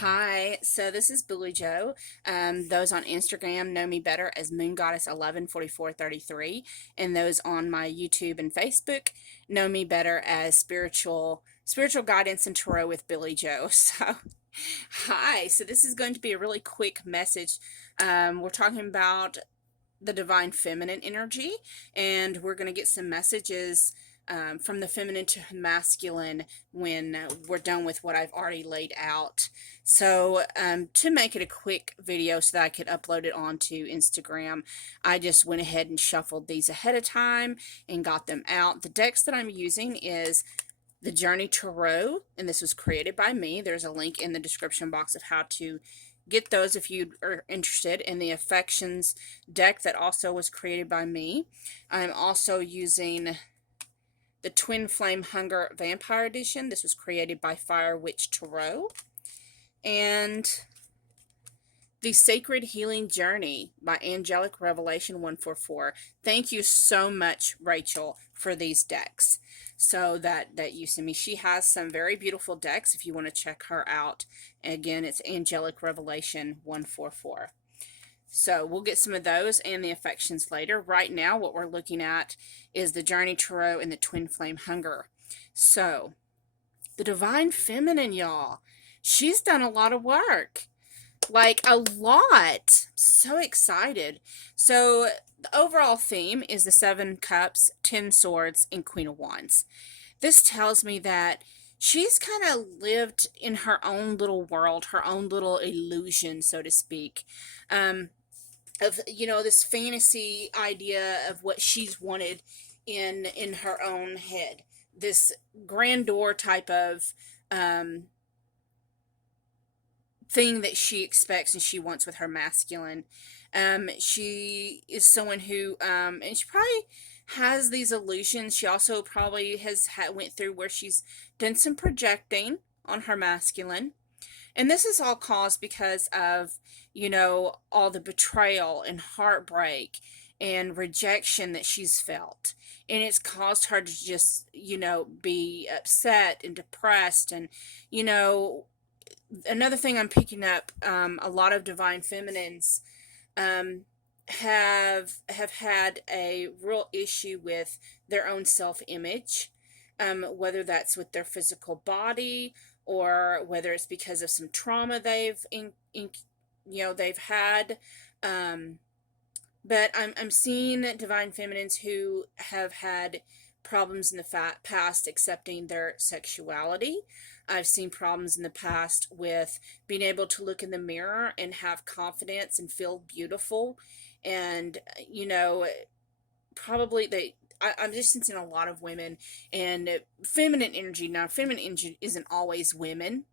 Hi, so this is Billy Joe. Those on Instagram know me better as Moon Goddess 114433, and those on my YouTube and Facebook know me better as Spiritual Guidance and Tarot with Billy Joe. So, hi. So this is going to be a really quick message. We're talking about the divine feminine energy, and we're going to get some messages from the feminine to masculine when we're done with what I've already laid out. So to make it a quick video so that I could upload it onto Instagram, I just went ahead and shuffled these ahead of time and got them out. The decks that I'm using is the Journey Tarot, and this was created by me. There's a link in the description box of how to get those if you are interested. In the Affections deck that also was created by me. I'm also using the Twin Flame Hunger Vampire Edition. This was created by Fire Witch Tarot. And the Sacred Healing Journey by Angelic Revelation 144. Thank you so much, Rachel, for these decks. So that you sent me. She has some very beautiful decks if you want to check her out. Again, it's Angelic Revelation 144. So we'll get some of those and the Affections later. Right now, what we're looking at is the Journey Tarot and the Twin Flame Hunger. So, the Divine Feminine, y'all. She's done a lot of work. Like, a lot. So excited. So, the overall theme is the 7 Cups, 10 Swords, and Queen of Wands. This tells me that she's kind of lived in her own little world, her own little illusion, so to speak. Of this fantasy idea of what she's wanted in her own head, this grandeur type of thing that she expects and she wants with her masculine. She is someone who and she probably has these illusions. She also probably went through where she's done some projecting on her masculine. And this is all caused because of, all the betrayal and heartbreak and rejection that she's felt. And it's caused her to just, be upset and depressed. And, another thing I'm picking up, a lot of divine feminines have had a real issue with their own self-image, whether that's with their physical body or whether it's because of some trauma they've had. But I'm seeing divine feminines who have had problems in the past accepting their sexuality. I've seen problems in the past with being able to look in the mirror and have confidence and feel beautiful. And, probably I'm just sensing a lot of women and feminine energy. Now, feminine energy isn't always women.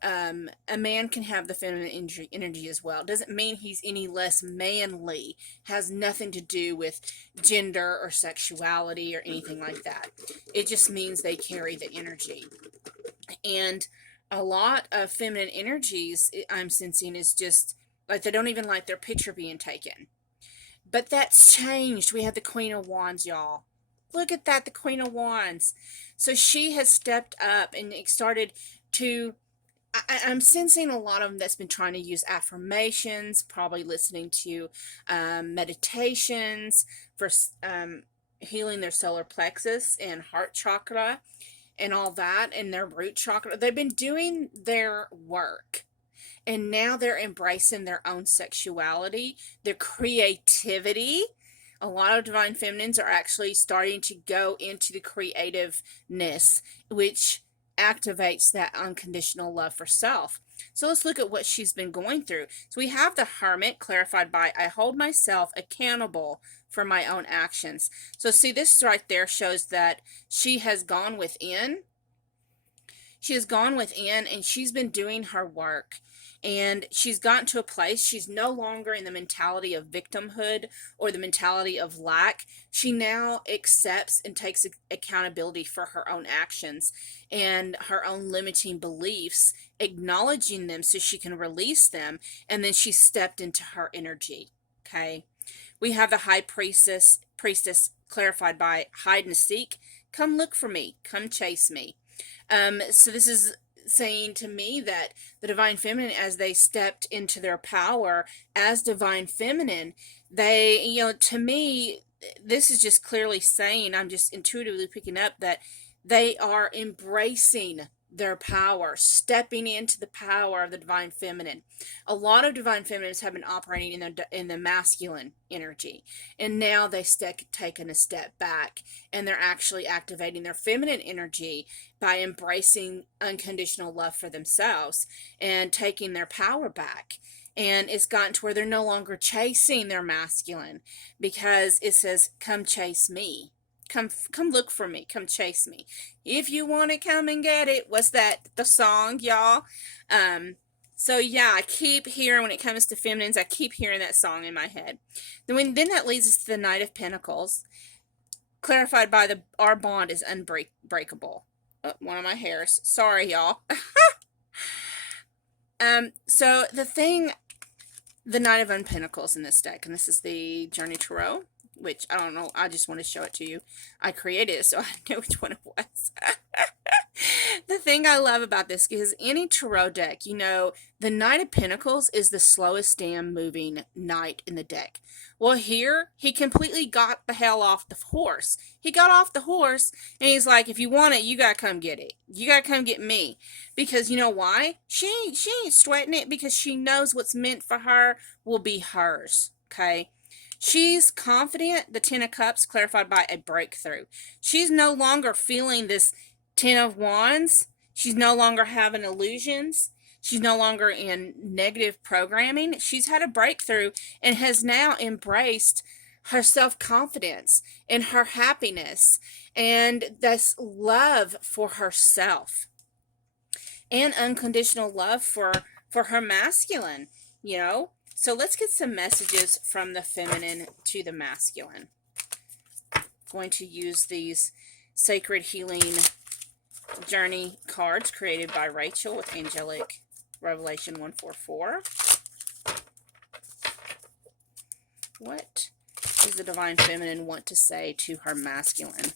A man can have the feminine energy as well. Doesn't mean he's any less manly. Has nothing to do with gender or sexuality or anything like that. It just means they carry the energy. And a lot of feminine energies I'm sensing is just like they don't even like their picture being taken. But that's changed. We have the Queen of Wands, y'all. Look at that, the Queen of Wands. So she has stepped up and started to I'm sensing a lot of them that's been trying to use affirmations, probably listening to meditations for healing their solar plexus and heart chakra and all that, and their root chakra. They've been doing their work. And now they're embracing their own sexuality, their creativity. A lot of divine feminines are actually starting to go into the creativeness, which activates that unconditional love for self. So let's look at what she's been going through. So we have the Hermit, clarified by I hold myself accountable for my own actions. So see, this right there shows that she has gone within. She has gone within and she's been doing her work. And she's gotten to a place, she's no longer in the mentality of victimhood or the mentality of lack. She now accepts and takes accountability for her own actions and her own limiting beliefs, acknowledging them so she can release them. And then she stepped into her energy. Okay. We have the High Priestess clarified by hide and seek. Come look for me. Come chase me. So this is saying to me that the divine feminine, as they stepped into their power as divine feminine, they, to me, this is just clearly saying, I'm just intuitively picking up that they are embracing their power, stepping into the power of the divine feminine. A lot of divine feminines have been operating in the masculine energy, and now they taken a step back, and they're actually activating their feminine energy by embracing unconditional love for themselves and taking their power back. And it's gotten to where they're no longer chasing their masculine, because it says, come chase me. Come look for me. Come chase me. If you want it, come and get it. What's that? The song, y'all? So yeah, I keep hearing, when it comes to feminines, I keep hearing that song in my head. Then that leads us to the Knight of Pentacles, clarified by our bond is unbreakable. Oh, one of my hairs. Sorry, y'all. So the Knight of Pentacles in this deck, and this is the Journey Tarot, which I don't know, I just want to show it to you. I created it so I know which one it was. The thing I love about this is any tarot deck, the Knight of Pentacles is the slowest damn moving knight in the deck. Well, here, he completely got the hell off the horse. He got off the horse, and he's like, if you want it, you gotta come get it. You gotta come get me. Because you know why? She ain't sweating it, because she knows what's meant for her will be hers. Okay? She's confident, the Ten of Cups, clarified by a breakthrough. She's no longer feeling this Ten of Wands. She's no longer having illusions. She's no longer in negative programming. She's had a breakthrough and has now embraced her self-confidence and her happiness and this love for herself and unconditional love for her masculine, So let's get some messages from the feminine to the masculine. I'm going to use these Sacred Healing Journey cards created by Rachel with Angelic Revelation 144. What does the divine feminine want to say to her masculine?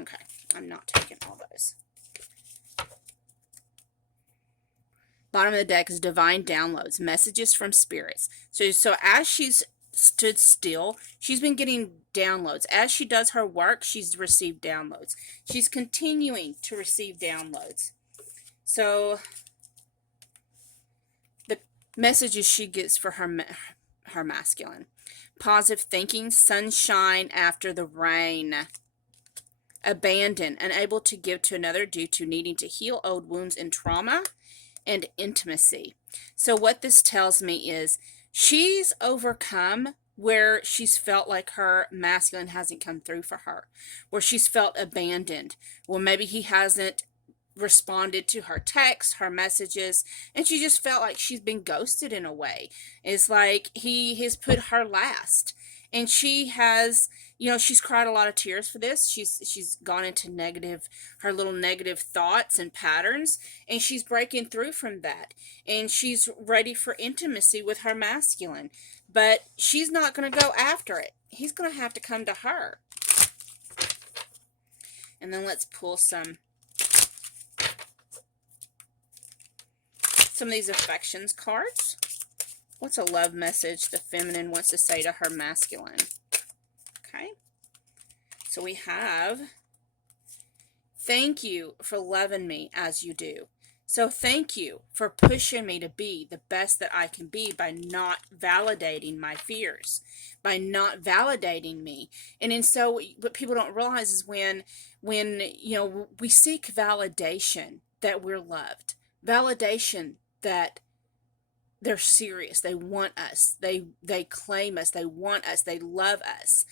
Okay, I'm not taking all those. Bottom of the deck is divine downloads, messages from spirits. So as she's stood still, she's been getting downloads. As she does her work, she's received downloads. She's continuing to receive downloads. So the messages she gets for her masculine: positive thinking, sunshine after the rain. Abandoned, unable to give to another due to needing to heal old wounds and trauma, and intimacy. So what this tells me is she's overcome where she's felt like her masculine hasn't come through for her, where she's felt abandoned. Well, maybe he hasn't responded to her texts, her messages, and she just felt like she's been ghosted in a way. It's like he has put her last. And she has, she's cried a lot of tears for this. She's gone into her little negative thoughts and patterns, and she's breaking through from that. And she's ready for intimacy with her masculine. But she's not going to go after it. He's going to have to come to her. And then let's pull some of these affections cards. What's a love message the feminine wants to say to her masculine? Okay. So we have, thank you for loving me as you do. So thank you for pushing me to be the best that I can be by not validating my fears, by not validating me. And so what people don't realize is when we seek validation that we're loved, validation that they're serious, they want us, they claim us, they want us, they love us.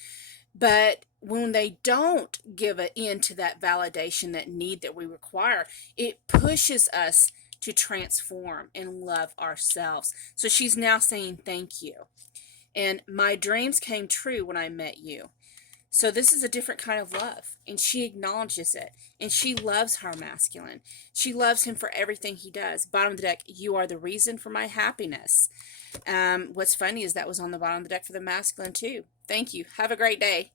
But when they don't give in to that validation, that need that we require, it pushes us to transform and love ourselves. So she's now saying thank you. And my dreams came true when I met you. So this is a different kind of love, and she acknowledges it, and she loves her masculine. She loves him for everything he does. Bottom of the deck, you are the reason for my happiness. What's funny is that was on the bottom of the deck for the masculine too. Thank you. Have a great day.